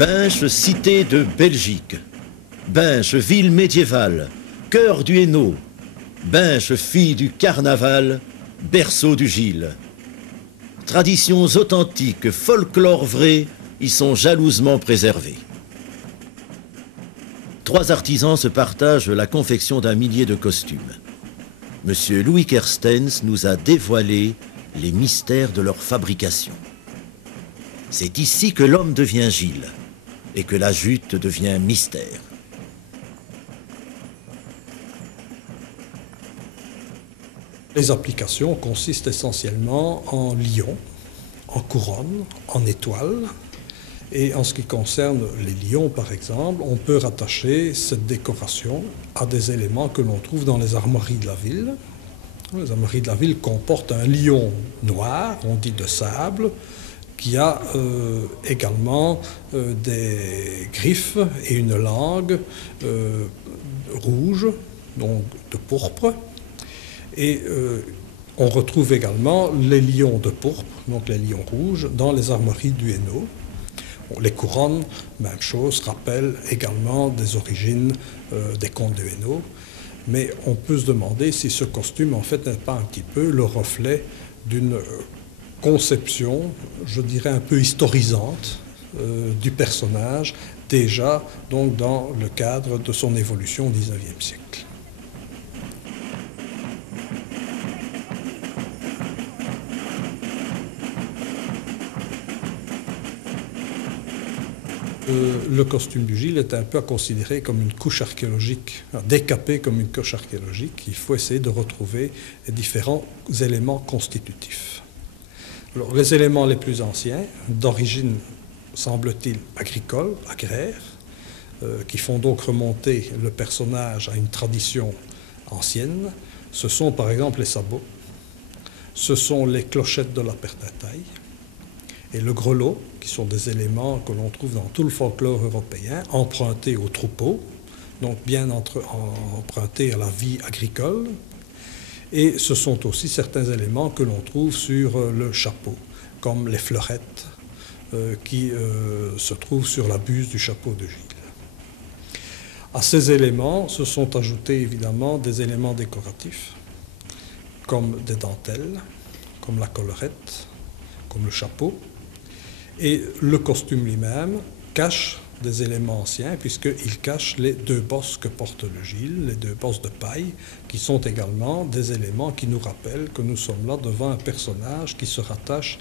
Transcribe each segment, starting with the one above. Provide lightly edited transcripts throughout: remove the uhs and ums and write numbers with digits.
Binche, cité de Belgique. Binche, ville médiévale, cœur du Hainaut. Binche, fille du carnaval, berceau du Gilles. Traditions authentiques, folklore vrai, y sont jalousement préservés. 3 artisans se partagent la confection d'un millier de costumes. Monsieur Louis Kerstens nous a dévoilé les mystères de leur fabrication. C'est ici que l'homme devient Gilles et que la jute devient mystère. Les applications consistent essentiellement en lions, en couronnes, en étoiles. Et en ce qui concerne les lions, par exemple, on peut rattacher cette décoration à des éléments que l'on trouve dans les armoiries de la ville. Les armoiries de la ville comportent un lion noir, on dit de sable, qui a également des griffes et une langue rouge, donc de pourpre. Et on retrouve également les lions de pourpre, donc les lions rouges, dans les armoiries du Hainaut. Bon, les couronnes, même chose, rappellent également des origines des contes du Hainaut. Mais on peut se demander si ce costume, en fait, n'est pas un petit peu le reflet d'une conception, je dirais, un peu historisante du personnage, déjà donc dans le cadre de son évolution au XIXe siècle. Le costume du Gilles est un peu considéré comme une couche archéologique, décapé comme une couche archéologique. Il faut essayer de retrouver les différents éléments constitutifs. Alors, les éléments les plus anciens, d'origine, semble-t-il, agricole, agraire, qui font donc remonter le personnage à une tradition ancienne, ce sont par exemple les sabots, ce sont les clochettes de la perte-à-taille, et le grelot, qui sont des éléments que l'on trouve dans tout le folklore européen, empruntés aux troupeaux, donc bien empruntés à la vie agricole. Et ce sont aussi certains éléments que l'on trouve sur le chapeau, comme les fleurettes qui se trouvent sur la buse du chapeau de Gilles. À ces éléments se sont ajoutés évidemment des éléments décoratifs, comme des dentelles, comme la collerette, comme le chapeau. Et le costume lui-même cache des éléments anciens, puisqu'il cache les 2 bosses que porte le Gilles, les 2 bosses de paille, qui sont également des éléments qui nous rappellent que nous sommes là devant un personnage qui se rattache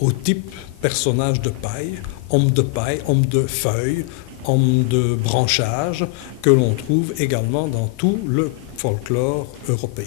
au type personnage de paille, homme de feuilles, homme de branchage, que l'on trouve également dans tout le folklore européen.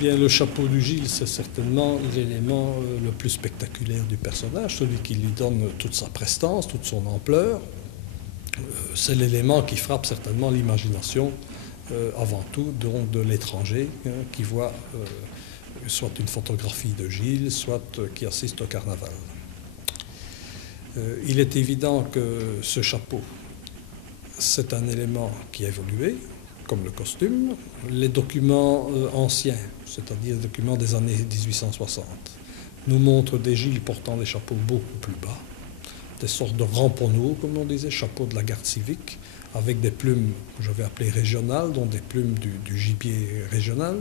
Bien, le chapeau du Gilles, c'est certainement l'élément le plus spectaculaire du personnage, celui qui lui donne toute sa prestance, toute son ampleur. C'est l'élément qui frappe certainement l'imagination, avant tout, donc de l'étranger, qui voit soit une photographie de Gilles, soit qui assiste au carnaval. Il est évident que ce chapeau, c'est un élément qui a évolué, comme le costume. Les documents anciens, c'est-à-dire les documents des années 1860, nous montrent des Gilles portant des chapeaux beaucoup plus bas, des sortes de ramponneaux, comme on disait, chapeaux de la garde civique, avec des plumes que je vais appeler régionales, dont des plumes du gibier régional.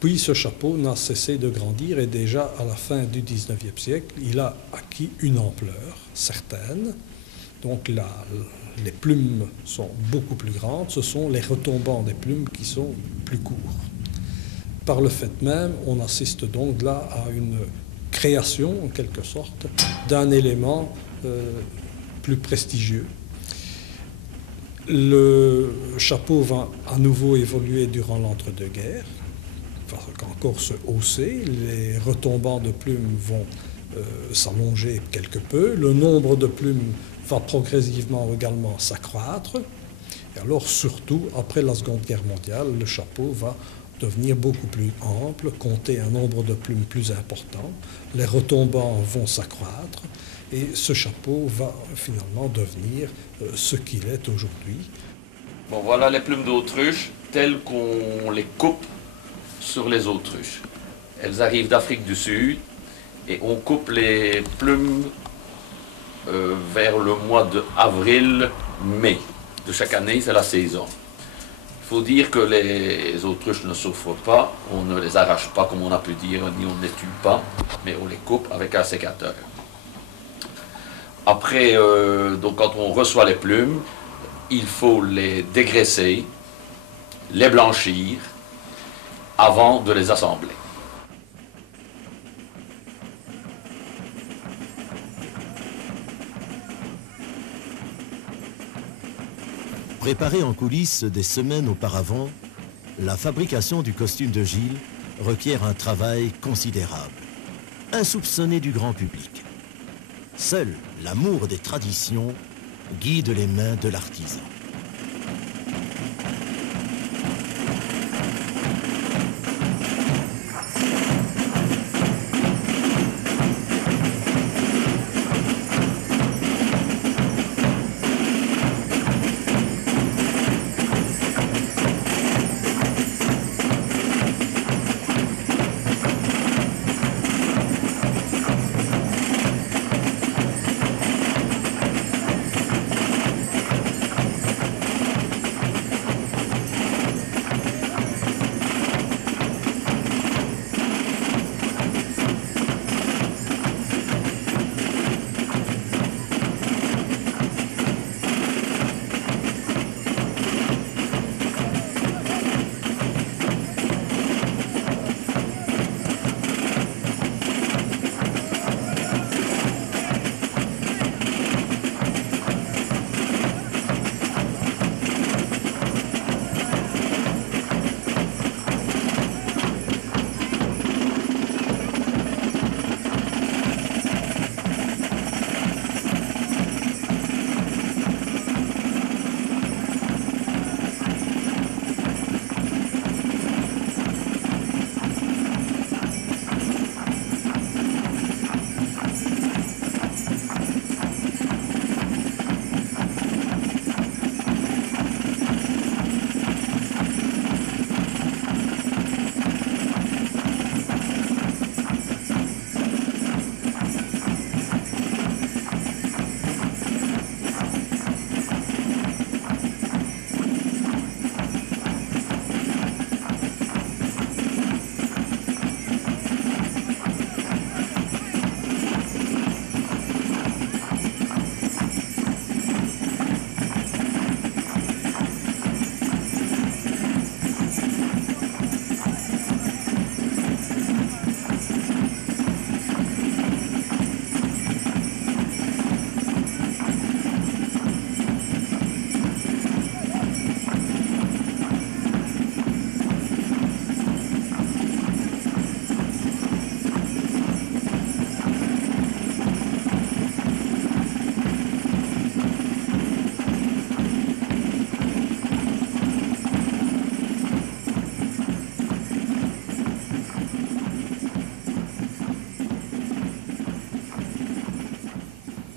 Puis ce chapeau n'a cessé de grandir et déjà à la fin du XIXe siècle, il a acquis une ampleur certaine. Donc les plumes sont beaucoup plus grandes, ce sont les retombants des plumes qui sont plus courts. Par le fait même, on assiste donc là à une création, en quelque sorte, d'un élément plus prestigieux. Le chapeau va à nouveau évoluer durant l'entre-deux-guerres, va encore se hausser, les retombants de plumes vont s'allonger quelque peu, le nombre de plumes va progressivement également s'accroître. Et alors, surtout, après la Seconde Guerre mondiale, le chapeau va devenir beaucoup plus ample, compter un nombre de plumes plus important, les retombants vont s'accroître et ce chapeau va finalement devenir ce qu'il est aujourd'hui. Bon, voilà les plumes d'autruche telles qu'on les coupe sur les autruches. Elles arrivent d'Afrique du Sud et on coupe les plumes vers le mois d'avril-mai de chaque année, c'est la saison. Il faut dire que les autruches ne souffrent pas, on ne les arrache pas comme on a pu dire, ni on ne les tue pas, mais on les coupe avec un sécateur. Après, donc quand on reçoit les plumes, il faut les dégraisser, les blanchir, avant de les assembler. Préparée en coulisses des semaines auparavant, la fabrication du costume de Gilles requiert un travail considérable, insoupçonné du grand public. Seul l'amour des traditions guide les mains de l'artisan.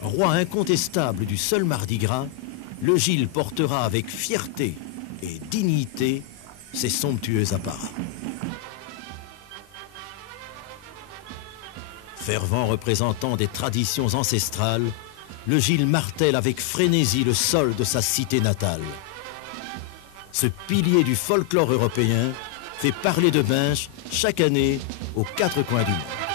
Roi incontestable du seul Mardi Gras, le Gilles portera avec fierté et dignité ses somptueux apparats. Fervent représentant des traditions ancestrales, le Gilles martèle avec frénésie le sol de sa cité natale. Ce pilier du folklore européen fait parler de Binche chaque année aux quatre coins du monde.